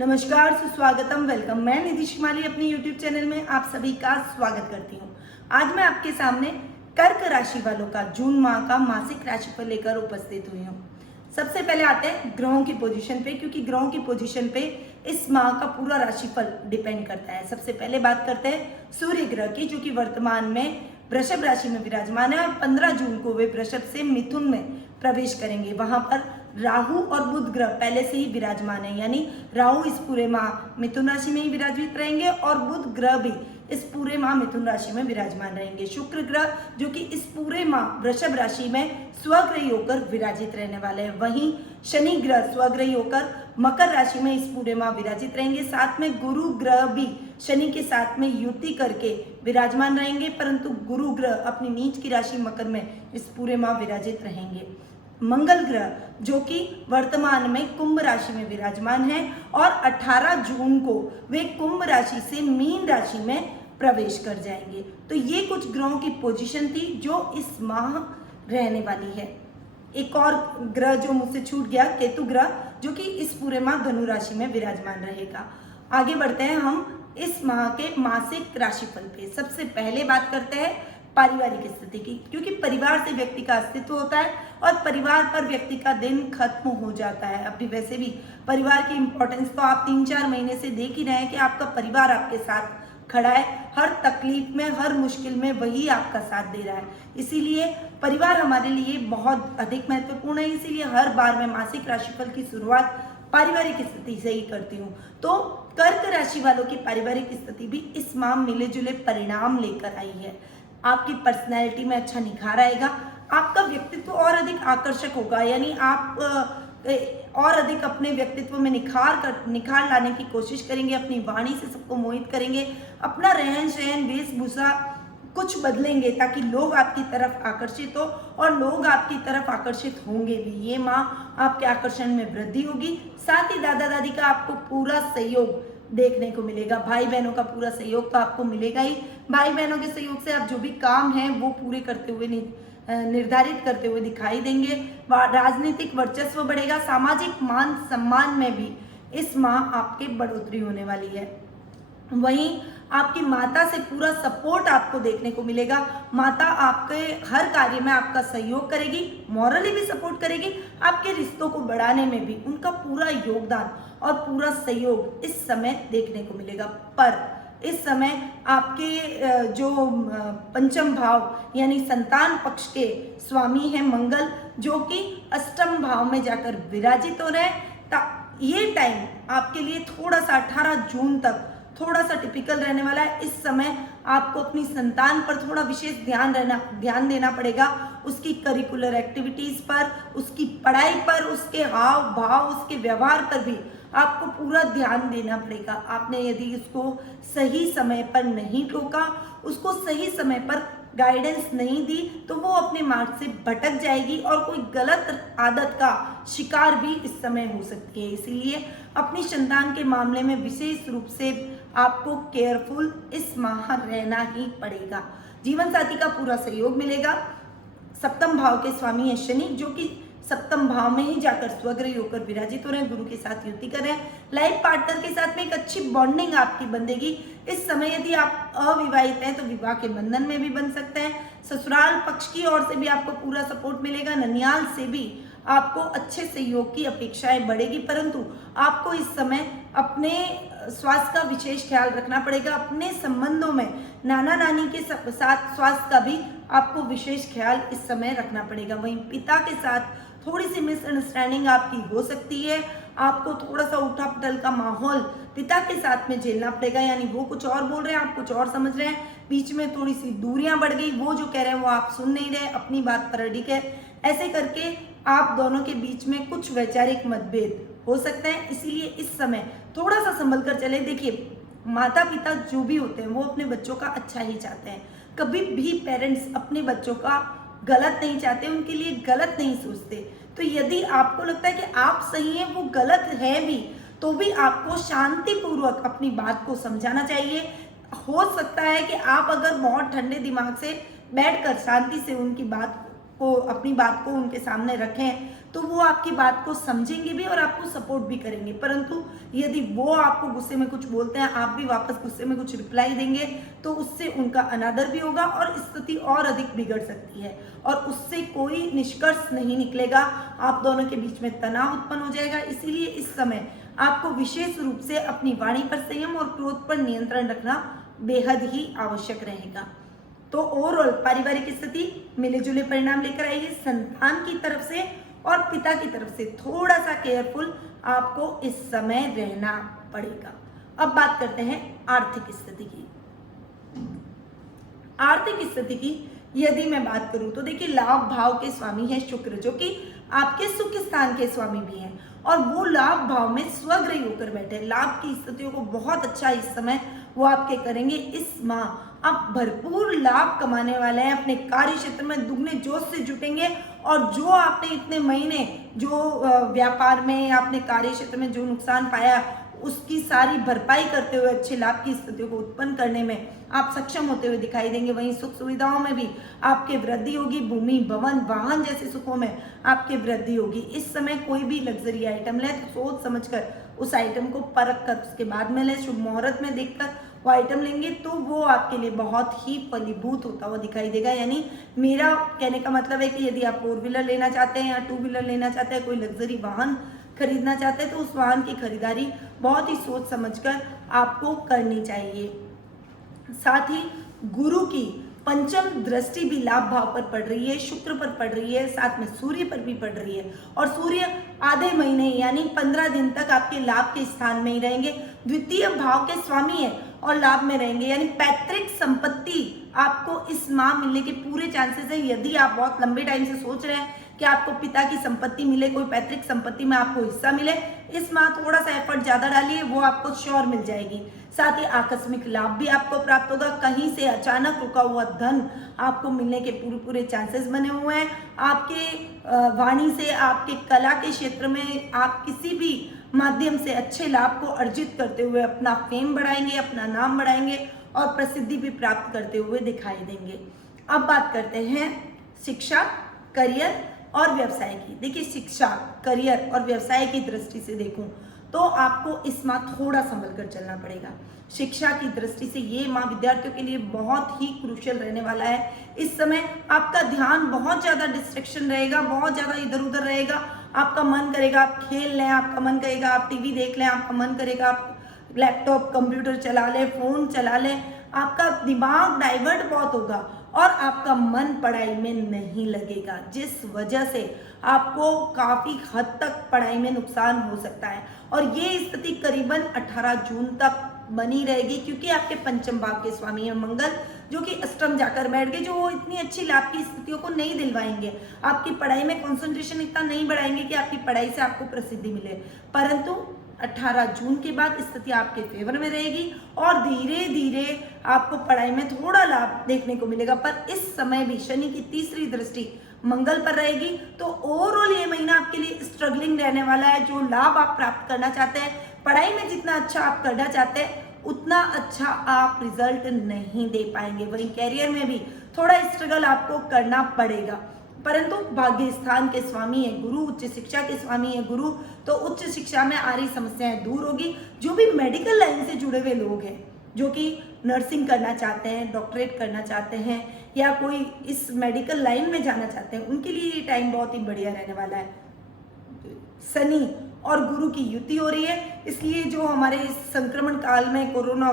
नमस्कार, सुस्वागतम, वेलकम। मैं निधि शिमाली अपने YouTube चैनल में आप सभी का स्वागत करती हूँ। आज मैं आपके सामने कर्क राशि वालों का जून माह का मासिक राशिफल लेकर उपस्थित हुई हूँ। सबसे पहले आते हैं ग्रहों की पोजीशन पे, क्योंकि ग्रहों की पोजीशन पे इस माह का पूरा राशिफल डिपेंड करता है। सबसे पहले बात करते हैं सूर्य ग्रह की, जो कि वर्तमान में वृषभ राशि में विराजमान है और 15 जून को वे वृषभ से मिथुन में प्रवेश करेंगे। वहां पर राहु और बुध ग्रह पहले से ही विराजमान है, यानी राहु इस पूरे माह मिथुन राशि में ही विराजित रहेंगे और बुध ग्रह भी इस पूरे माह मिथुन राशि में विराजमान रहेंगे। शुक्र ग्रह जो कि इस पूरे माह वृषभ राशि में स्वग्रही होकर विराजित रहने वाले हैं। वहीं शनि ग्रह स्वग्रही होकर मकर राशि में इस पूरे माह विराजित रहेंगे। साथ में गुरु ग्रह भी शनि के साथ में युति करके विराजमान रहेंगे, परंतु गुरु ग्रह अपनी नीच की राशि मकर में इस पूरे माह विराजित रहेंगे। मंगल ग्रह जो कि वर्तमान में कुंभ राशि में विराजमान है और 18 जून को वे कुंभ राशि से मीन राशि में प्रवेश कर जाएंगे। तो ये कुछ ग्रहों की पोजीशन थी जो इस माह रहने वाली है। एक और ग्रह जो मुझसे छूट गया, केतु ग्रह, जो कि इस पूरे माह धनु राशि में विराजमान रहेगा। आगे बढ़ते हैं हम इस माह के मासिक राशिफल पे। सबसे पहले बात करते हैं पारिवारिक स्थिति की, क्योंकि परिवार से व्यक्ति का अस्तित्व होता है और परिवार पर व्यक्ति का दिन खत्म हो जाता है। अभी वैसे भी परिवार की इंपॉर्टेंस तो आप 3-4 महीने से देख ही रहे हैं कि आपका परिवार आपके साथ खड़ा है। हर तकलीफ में, हर मुश्किल में वही आपका साथ दे रहा है। इसीलिए परिवार हमारे लिए बहुत अधिक महत्वपूर्ण है। इसीलिए हर बार मैं मासिक राशिफल की शुरुआत पारिवारिक स्थिति से ही करती हूँ। तो कर्क राशि वालों की पारिवारिक स्थिति भी इस माह मिले जुले परिणाम लेकर आई है। आपकी पर्सनैलिटी में अच्छा निखार आएगा, आपका व्यक्तित्व और अधिक आकर्षक होगा, यानी आप और अधिक अपने व्यक्तित्व में निखार लाने की कोशिश करेंगे, अपनी वाणी से सबको मोहित करेंगे, अपना रहन सहन वेशभूषा कुछ बदलेंगे ताकि लोग आपकी तरफ आकर्षित हो और लोग आपकी तरफ आकर्षित होंगे भी। ये माह आपके आकर्षण में वृद्धि होगी। साथ ही दादा दादी का आपको पूरा सहयोग देखने को मिलेगा। भाई बहनों का पूरा सहयोग तो आपको मिलेगा ही। भाई बहनों के सहयोग से आप जो भी काम हैं वो पूरे करते हुए निर्धारित करते हुए दिखाई देंगे। राजनीतिक वर्चस्व बढ़ेगा। सामाजिक मान सम्मान में भी इस माह आपके बढ़ोतरी होने वाली है। वहीं आपकी माता से पूरा सपोर्ट आपको देखने को मिलेगा। माता आपके हर कार्य में आपका सहयोग करेगी, मॉरली भी सपोर्ट करेगी। आपके रिश्तों को बढ़ाने में भी उनका पूरा योगदान और पूरा सहयोग इस समय देखने को मिलेगा। पर इस समय आपके जो पंचम भाव यानी संतान पक्ष के स्वामी है मंगल, जो कि अष्टम भाव में जाकर विराजित हो रहे हैं। ये टाइम आपके लिए थोड़ा सा 18 जून तक थोड़ा सा टिपिकल रहने वाला है। इस समय आपको अपनी संतान पर थोड़ा विशेष ध्यान देना पड़ेगा। उसकी करिकुलर एक्टिविटीज पर, उसकी पढ़ाई पर, उसके हाव भाव, उसके व्यवहार पर भी आपको पूरा ध्यान देना पड़ेगा। आपने यदि उसको सही समय पर नहीं टोका, उसको सही समय पर गाइडेंस नहीं दी, तो वो अपने मार्ग से भटक जाएगी और कोई गलत आदत का शिकार भी इस समय हो सकती है। इसीलिए अपनी संतान के मामले में विशेष रूप से आपको केयरफुल इस माह रहना ही पड़ेगा। जीवन साथी का पूरा सहयोग मिलेगा। सप्तम भाव के स्वामी है शनि, जो कि सप्तम भाव में ही जाकर स्वग्रही होकर विराजित हो रहे हैं, गुरु के साथ युति कर रहे हैं। लाइफ पार्टनर के साथ में एक अच्छी बॉन्डिंग आपकी बंधेगी। इस समय यदि आप अविवाहित हैं तो विवाह के बंधन में भी बन सकते हैं। ससुराल पक्ष की ओर से भी आपको पूरा सपोर्ट मिलेगा। ननियाल से भी आपको अच्छे सहयोग की अपेक्षाएं बढ़ेगी, परंतु आपको इस समय अपने स्वास्थ्य का विशेष ख्याल रखना पड़ेगा। अपने संबंधों में नाना नानी के साथ स्वास्थ्य का भी आपको विशेष ख्याल इस समय रखना पड़ेगा। वहीं पिता के साथ थोड़ी सी मिसअंडरस्टैंडिंग आपकी हो सकती है। आपको थोड़ा सा उठा-पटल का माहौल पिता के साथ में झेलना पड़ेगा, यानी वो कुछ और बोल रहे हैं, आप कुछ और समझ रहे हैं। बीच में थोड़ी सी दूरियां बढ़ गई, वो जो कह रहे हैं वो आप सुन नहीं रहे, अपनी बात पर अड़िग है। ऐसे करके आप दोनों के बीच में कुछ वैचारिक मतभेद हो सकते हैं। इसीलिए इस समय थोड़ा सा संभल कर चले। देखिए, माता पिता जो भी होते हैं वो अपने बच्चों का अच्छा ही चाहते हैं। कभी भी पेरेंट्स अपने बच्चों का गलत नहीं चाहते, उनके लिए गलत नहीं सोचते। तो यदि आपको लगता है कि आप सही हैं, वो गलत है भी, तो भी आपको शांतिपूर्वक अपनी बात को समझाना चाहिए। हो सकता है कि आप अगर बहुत ठंडे दिमाग से बैठकर शांति से उनकी बात को, अपनी बात को उनके सामने रखें तो वो आपकी बात को समझेंगे भी और आपको सपोर्ट भी करेंगे। परंतु यदि वो आपको गुस्से में कुछ बोलते हैं, आप भी वापस गुस्से में कुछ रिप्लाई देंगे तो उससे उनका अनादर भी होगा और स्थिति और अधिक बिगड़ सकती है और उससे कोई निष्कर्ष नहीं निकलेगा। आप दोनों के बीच में तनाव उत्पन्न हो जाएगा। इसीलिए इस समय आपको विशेष रूप से अपनी वाणी पर संयम और क्रोध पर नियंत्रण रखना बेहद ही आवश्यक रहेगा। तो ओवरऑल पारिवारिक स्थिति मिले जुले परिणाम लेकर आएगी। संतान की तरफ से और पिता की तरफ से थोड़ा सा केयरफुल आपको इस समय रहना पड़ेगा। अब बात करते हैं आर्थिक स्थिति की। आर्थिक स्थिति की यदि मैं बात करूं तो देखिए, लाभ भाव के स्वामी है शुक्र, जो कि आपके सुख स्थान के स्वामी भी हैं और वो लाभ भाव में स्वग्रही होकर बैठे। लाभ की स्थितियों को बहुत अच्छा इस समय वो आपके करेंगे। इस माह आप भरपूर लाभ कमाने वाले हैं, अपने कार्य क्षेत्र में दुगने जोश से जुटेंगे और जो आपने इतने महीने जो व्यापार में या अपने कार्य क्षेत्र में जो नुकसान पाया उसकी सारी भरपाई करते हुए अच्छे लाभ की स्थितियों को उत्पन्न करने में आप सक्षम होते हुए दिखाई देंगे। वहीं सुख सुविधाओं में भी आपके वृद्धि होगी। भूमि, भवन, वाहन जैसे सुखों में आपके वृद्धि होगी। इस समय कोई भी लग्जरी आइटम ले तो सोच समझकर उस आइटम को परख कर उसके बाद में ले, शुभ मुहूर्त में देखकर वो आइटम लेंगे तो वो आपके लिए बहुत ही फलीभूत होता हुआ दिखाई देगा। यानी मेरा कहने का मतलब है कि यदि आप 4 व्हीलर लेना चाहते हैं या 2 व्हीलर लेना चाहते हैं, कोई लग्जरी वाहन खरीदना चाहते हैं तो उस वाहन की खरीदारी बहुत ही सोच समझकर आपको करनी चाहिए। साथ ही गुरु की पंचम दृष्टि भी लाभ भाव पर पड़ रही है, शुक्र पर पड़ रही है, साथ में सूर्य पर भी पड़ रही है और सूर्य आधे महीने यानी 15 दिन तक आपके लाभ के स्थान में ही रहेंगे। द्वितीय भाव के स्वामी है और लाभ में रहेंगे, यानी पैतृक संपत्ति आपको इस माह मिलने के पूरे चांसेस है। यदि आप बहुत लंबे टाइम से सोच रहे हैं कि आपको पिता की संपत्ति मिले, कोई पैतृक संपत्ति में आपको हिस्सा मिले, इस माह थोड़ा सा एफर्ट ज्यादा डालिए, वो आपको श्योर मिल जाएगी। साथ ही आकस्मिक लाभ भी आपको प्राप्त होगा। कहीं से अचानक रुका हुआ धन आपको मिलने के पूरे चांसेस बने हुए हैं। आपके वाणी से, आपके कला के क्षेत्र में आप किसी भी माध्यम से अच्छे लाभ को अर्जित करते हुए अपना फेम बढ़ाएंगे, अपना नाम बढ़ाएंगे और प्रसिद्धि भी प्राप्त करते हुए दिखाई देंगे। अब बात करते हैं शिक्षा, करियर और व्यवसाय की। देखिए, शिक्षा, करियर और व्यवसाय की दृष्टि से देखूं तो आपको इस माह थोड़ा संभल कर चलना पड़ेगा। शिक्षा की दृष्टि से ये माह विद्यार्थियों के लिए बहुत ही क्रूशियल रहने वाला है। इस समय आपका ध्यान बहुत ज्यादा डिस्ट्रैक्शन रहेगा, बहुत ज्यादा इधर उधर रहेगा। आपका मन करेगा आप खेल लें, आपका मन करेगा आप टीवी देख लें, आपका मन करेगा आप लैपटॉप कंप्यूटर चला लें, फोन चला लें। आपका दिमाग डाइवर्ट बहुत होगा और आपका मन पढ़ाई में नहीं लगेगा, जिस वजह से आपको काफी हद तक पढ़ाई में नुकसान हो सकता है। और ये स्थिति करीबन 18 जून तक बनी रहेगी, क्योंकि आपके पंचम भाव के स्वामी है मंगल, जो कि अष्टम जाकर बैठ गए, जो इतनी अच्छी लाभ की स्थितियों को नहीं दिलवाएंगे। आपकी पढ़ाई में कंसंट्रेशन इतना नहीं बढ़ाएंगे कि आपकी पढ़ाई से आपको प्रसिद्धि मिले। परंतु 18 जून के बाद स्थिति आपके फेवर में रहेगी और धीरे धीरे आपको पढ़ाई में थोड़ा लाभ देखने को मिलेगा। पर इस समय भी शनि की तीसरी दृष्टि मंगल पर रहेगी, तो ओवरऑल ये महीना आपके लिए स्ट्रगलिंग रहने वाला है। जो लाभ आप प्राप्त करना चाहते हैं, पढ़ाई में जितना अच्छा आप करना चाहते हैं उतना अच्छा आप रिजल्ट नहीं दे पाएंगे। वहीं कैरियर में भी थोड़ा स्ट्रगल आपको करना पड़ेगा। परंतु भाग्य स्थान के स्वामी है गुरु, उच्च शिक्षा के स्वामी है गुरु, तो उच्च शिक्षा में आ रही समस्याएं दूर होगी। जो भी मेडिकल लाइन से जुड़े हुए लोग हैं, जो कि नर्सिंग करना चाहते हैं, डॉक्टरेट करना चाहते हैं या कोई इस मेडिकल लाइन में जाना चाहते हैं, उनके लिए ये टाइम बहुत ही बढ़िया रहने वाला है। शनि और गुरु की युति हो रही है, इसलिए जो हमारे इस संक्रमण काल में कोरोना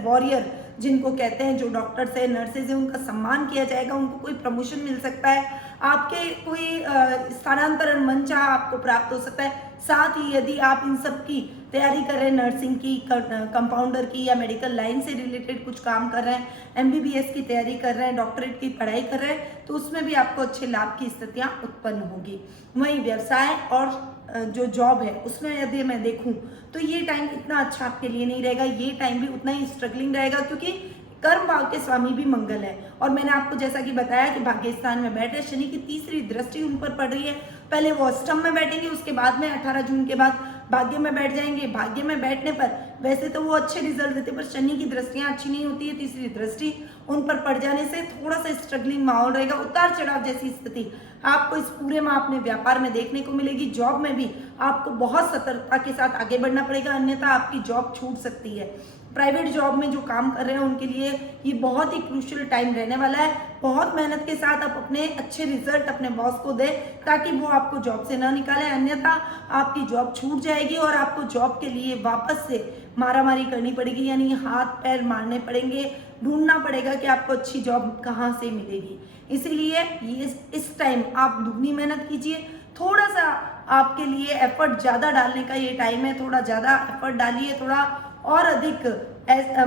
वॉरियर जिनको कहते हैं, जो डॉक्टर्स है, नर्सेज है, उनका सम्मान किया जाएगा, उनको कोई प्रमोशन मिल सकता है, आपके कोई स्थानांतरण मंच आपको प्राप्त हो सकता है। साथ ही यदि आप इन सब की तैयारी कर रहे हैं, नर्सिंग की, कंपाउंडर की या मेडिकल लाइन से रिलेटेड कुछ काम कर रहे हैं, MBBS की तैयारी कर रहे हैं, डॉक्टरेट की पढ़ाई कर रहे हैं, तो उसमें भी आपको अच्छे लाभ की स्थितियां उत्पन्न होगी। वहीं व्यवसाय और जो जॉब है उसमें यदि मैं देखूं तो ये टाइम इतना अच्छा आपके लिए नहीं रहेगा। ये टाइम भी उतना ही स्ट्रगलिंग रहेगा, क्योंकि कर्म भाव के स्वामी भी मंगल है और मैंने आपको जैसा कि बताया कि भाग्य स्थान में बैठे, शनि की तीसरी दृष्टि उन पर पड़ रही है। पहले वो अष्टम में बैठेंगे, उसके बाद में 18 जून के बाद भाग्य में बैठ जाएंगे। भाग्य में बैठने पर वैसे तो वो अच्छे रिजल्ट देते, पर शनि की दृष्टियां अच्छी नहीं होती है। तीसरी दृष्टि उन पर पड़ जाने से थोड़ा सा स्ट्रगलिंग माहौल रहेगा, उतार चढ़ाव जैसी स्थिति आपको इस पूरे माह अपने व्यापार में देखने को मिलेगी। जॉब में भी आपको बहुत सतर्कता के साथ आगे बढ़ना पड़ेगा, अन्यथा आपकी जॉब छूट सकती है। प्राइवेट जॉब में जो काम कर रहे हैं उनके लिए ये बहुत ही क्रूशियल टाइम रहने वाला है। बहुत मेहनत के साथ आप अपने अच्छे रिजल्ट अपने बॉस को दें ताकि वो आपको जॉब से ना निकाले, अन्यथा आपकी जॉब छूट जाएगी और आपको जॉब के लिए वापस से मारामारी करनी पड़ेगी, यानी हाथ पैर मारने पड़ेंगे, ढूंढना पड़ेगा कि आपको अच्छी जॉब कहाँ से मिलेगी। इसीलिए इस टाइम आप दुगनी मेहनत कीजिए। थोड़ा सा आपके लिए एफर्ट ज़्यादा डालने का ये टाइम है, थोड़ा ज़्यादा एफर्ट डालिए, थोड़ा और अधिक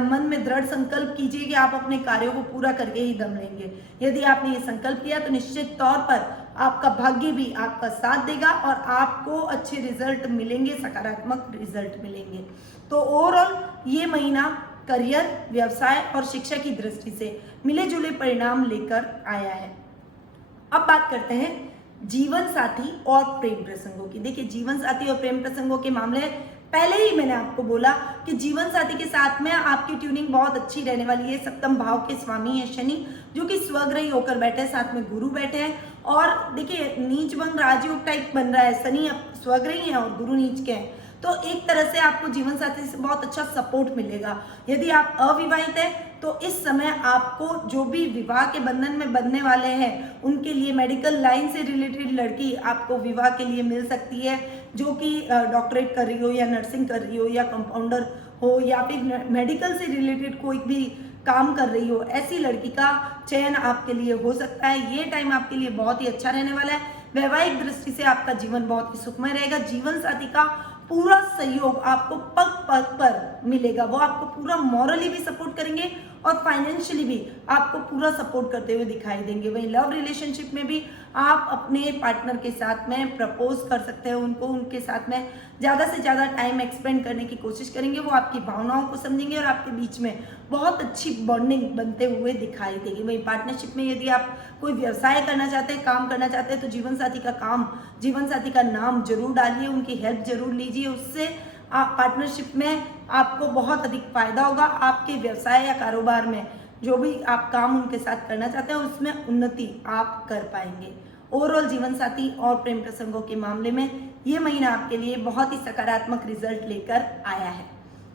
मन में दृढ़ संकल्प कीजिए कि आप अपने कार्यों को पूरा करके ही दम लेंगे। यदि आपने ये संकल्प किया तो निश्चित तौर पर आपका भाग्य भी आपका साथ देगा और आपको अच्छे रिजल्ट मिलेंगे, सकारात्मक रिजल्ट मिलेंगे। तो ओवरऑल ये महीना करियर, व्यवसाय और शिक्षा की दृष्टि से मिले जुले परिणाम लेकर आया है। अब बात करते हैं जीवन साथी और प्रेम प्रसंगों की। देखिए, जीवन साथी और प्रेम प्रसंगों के मामले पहले ही मैंने आपको बोला कि जीवन साथी के साथ में आपकी ट्यूनिंग बहुत अच्छी रहने वाली है। सप्तम भाव के स्वामी है शनि, जो कि स्वग्रही होकर बैठे हैं, साथ में गुरु बैठे हैं और देखिए नीच भंग राजयोग टाइप बन रहा है। शनि स्वग्रही है और गुरु नीच के हैं, तो एक तरह से आपको जीवन साथी से बहुत अच्छा सपोर्ट मिलेगा। यदि आप अविवाहित हैं तो इस समय आपको जो भी विवाह के बंधन में बंधने वाले हैं उनके लिए मेडिकल लाइन से रिलेटेड लड़की आपको विवाह के लिए मिल सकती है, जो कि डॉक्टरेट कर रही हो या नर्सिंग कर रही हो या कंपाउंडर हो या फिर मेडिकल से रिलेटेड कोई भी काम कर रही हो, ऐसी लड़की का चयन आपके लिए हो सकता है। ये टाइम आपके लिए बहुत ही अच्छा रहने वाला है। वैवाहिक दृष्टि से आपका जीवन बहुत ही सुखमय रहेगा। जीवन साथी का पूरा सहयोग आपको पग पग पर मिलेगा। वो आपको पूरा मॉरली भी सपोर्ट करेंगे और फाइनेंशियली भी आपको पूरा सपोर्ट करते हुए दिखाई देंगे। वहीं लव रिलेशनशिप में भी आप अपने पार्टनर के साथ में प्रपोज कर सकते हैं उनको, उनके साथ में ज़्यादा से ज़्यादा टाइम एक्सपेंड करने की कोशिश करेंगे। वो आपकी भावनाओं को समझेंगे और आपके बीच में बहुत अच्छी बॉन्डिंग बनते हुए दिखाई देगी। वहीं पार्टनरशिप में यदि आप कोई व्यवसाय करना चाहते हैं, काम करना चाहते हैं, तो जीवन साथी का नाम जरूर डालिए, उनकी हेल्प जरूर लीजिए। उससे आप पार्टनरशिप में आपको बहुत अधिक फायदा होगा। आपके व्यवसाय या कारोबार में जो भी आप काम उनके साथ करना चाहते हैं उसमें उन्नति आप कर पाएंगे। ओवरऑल जीवन साथी और प्रेम प्रसंगों के मामले में ये महीना आपके लिए बहुत ही सकारात्मक रिजल्ट लेकर आया है।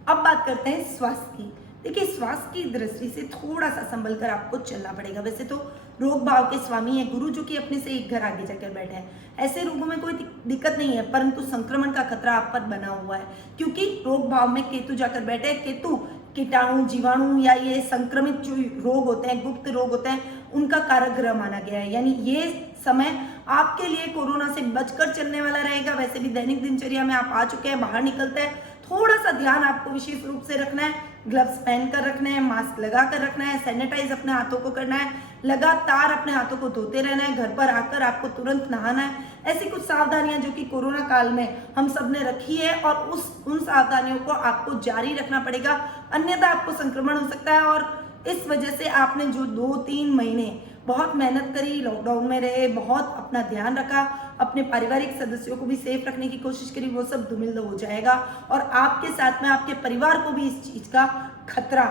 अब बात करते हैं स्वास्थ्य की। देखिए, स्वास्थ्य की दृष्टि से थोड़ा सा संभल कर आपको चलना पड़ेगा। वैसे तो रोग भाव के स्वामी है गुरु, जो कि अपने से एक घर आगे जाकर बैठे हैं। ऐसे रोगों में कोई दिक्कत नहीं है, परंतु संक्रमण का खतरा आप पर बना हुआ है, क्योंकि रोग भाव में केतु जाकर बैठे हैं। केतु कीटाणु, जीवाणु या ये संक्रमित जो रोग होते हैं, गुप्त रोग होते हैं, उनका कारक ग्रह माना गया है। यानी ये समय आपके लिए कोरोना से बचकर चलने वाला रहेगा। वैसे भी दैनिक दिनचर्या में आप आ चुके हैं, बाहर निकलते हैं, थोड़ा सा ध्यान आपको विशेष रूप से रखना है। ग्लव्स पहन कर रखना है, मास्क लगा कर रखना है, सैनिटाइज अपने हाथों को करना है, लगातार अपने हाथों को धोते रहना है, घर पर आकर आपको तुरंत नहाना है। ऐसी कुछ सावधानियां जो कि कोरोना काल में हम सब ने रखी है और उन सावधानियों को आपको जारी रखना पड़ेगा, अन्यथा आपको संक्रमण हो सकता है। और इस वजह से आपने जो 2-3 महीने बहुत मेहनत करी, लॉकडाउन में रहे, बहुत अपना ध्यान रखा, अपने पारिवारिक सदस्यों को भी सेफ रखने की कोशिश करी, वो सब धूमिल हो जाएगा और आपके साथ में आपके परिवार को भी इस चीज का खतरा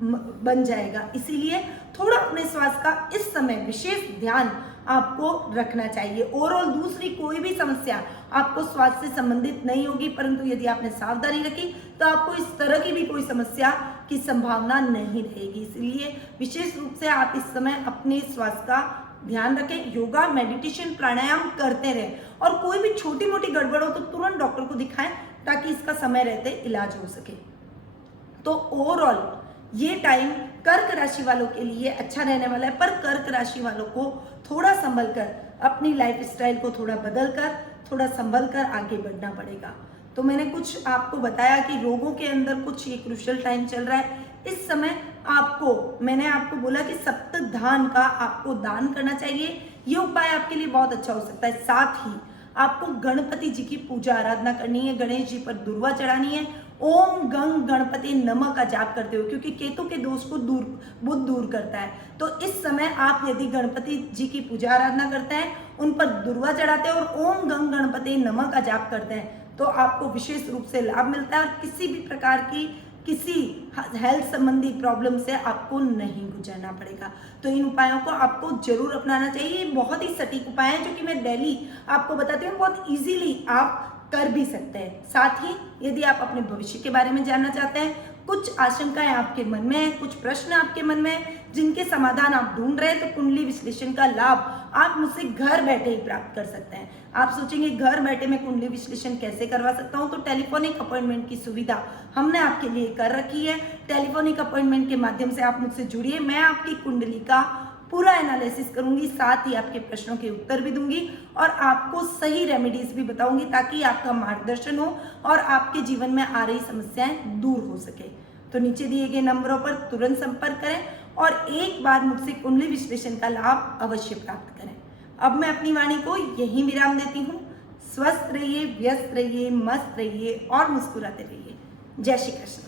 बन जाएगा। इसीलिए थोड़ा अपने स्वास्थ्य का इस समय विशेष ध्यान आपको रखना चाहिए। ओवरऑल दूसरी कोई भी समस्या आपको स्वास्थ्य से संबंधित नहीं होगी, परंतु यदि आपने सावधानी रखी तो आपको इस तरह की भी कोई समस्या की संभावना नहीं रहेगी। इसलिए विशेष रूप से आप इस समय अपने स्वास्थ्य का ध्यान रखें, योगा, मेडिटेशन, प्राणायाम करते रहें और कोई भी छोटी मोटी गड़बड़ हो तो तुरंत डॉक्टर को दिखाएं ताकि इसका समय रहते इलाज हो सके। तो ओवरऑल ये टाइम कर्क राशि वालों के लिए अच्छा रहने वाला है, पर कर्क राशि वालों को थोड़ा संभल कर, अपनी लाइफ स्टाइल को थोड़ा बदल कर, थोड़ा संभल कर आगे बढ़ना पड़ेगा। तो मैंने कुछ आपको बताया कि रोगों के अंदर कुछ ये क्रूशियल टाइम चल रहा है। इस समय मैंने आपको बोला कि सप्तधान का आपको दान करना चाहिए। ये उपाय आपके लिए बहुत अच्छा हो सकता है। साथ ही आपको गणपति जी की पूजा आराधना करनी है, गणेश जी पर दुर्वा चढ़ानी है, ओम गंग गणपति नमः का जाप करते हो, क्योंकि केतु के दोष को बुध दूर करता है। तो इस समय आप यदि गणपति जी की पूजा आराधना करते हैं, उन पर दुर्वा चढ़ाते हैं और ओम गंग गणपति नमः का जाप करते हैं, तो आपको विशेष रूप से लाभ मिलता है और किसी भी प्रकार की किसी हेल्थ संबंधी प्रॉब्लम से आपको नहीं गुजरना पड़ेगा। तो इन उपायों को आपको जरूर अपनाना चाहिए। ये बहुत ही सटीक उपाय हैं जो कि मैं डेली आपको बताती हूँ, बहुत इजीली आप कर भी सकते हैं। साथ ही यदि आप अपने भविष्य के बारे में जानना चाहते हैं, कुछ आशंकाएं आपके मन में है, कुछ प्रश्न आपके मन में है जिनके समाधान आप ढूंढ रहे हैं, तो कुंडली विश्लेषण का लाभ आप मुझसे घर बैठे ही प्राप्त कर सकते हैं। आप सोचेंगे घर बैठे मैं कुंडली विश्लेषण कैसे करवा सकता हूं, तो टेलीफोनिक अपॉइंटमेंट की सुविधा हमने आपके लिए कर रखी है। टेलीफोनिक अपॉइंटमेंट के माध्यम से आप मुझसे जुड़िए, मैं आपकी कुंडली का पूरा एनालिसिस करूंगी, साथ ही आपके प्रश्नों के उत्तर भी दूंगी और आपको सही रेमेडीज भी बताऊंगी ताकि आपका मार्गदर्शन हो और आपके जीवन में आ रही समस्याएं दूर हो सके। तो नीचे दिए गए नंबरों पर तुरंत संपर्क करें और एक बार मुझसे कुंडली विश्लेषण का लाभ अवश्य प्राप्त करें। अब मैं अपनी वाणी को यहीं विराम देती हूँ। स्वस्थ रहिए, व्यस्त रहिए, मस्त रहिए और मुस्कुराते रहिए। जय श्री कृष्ण।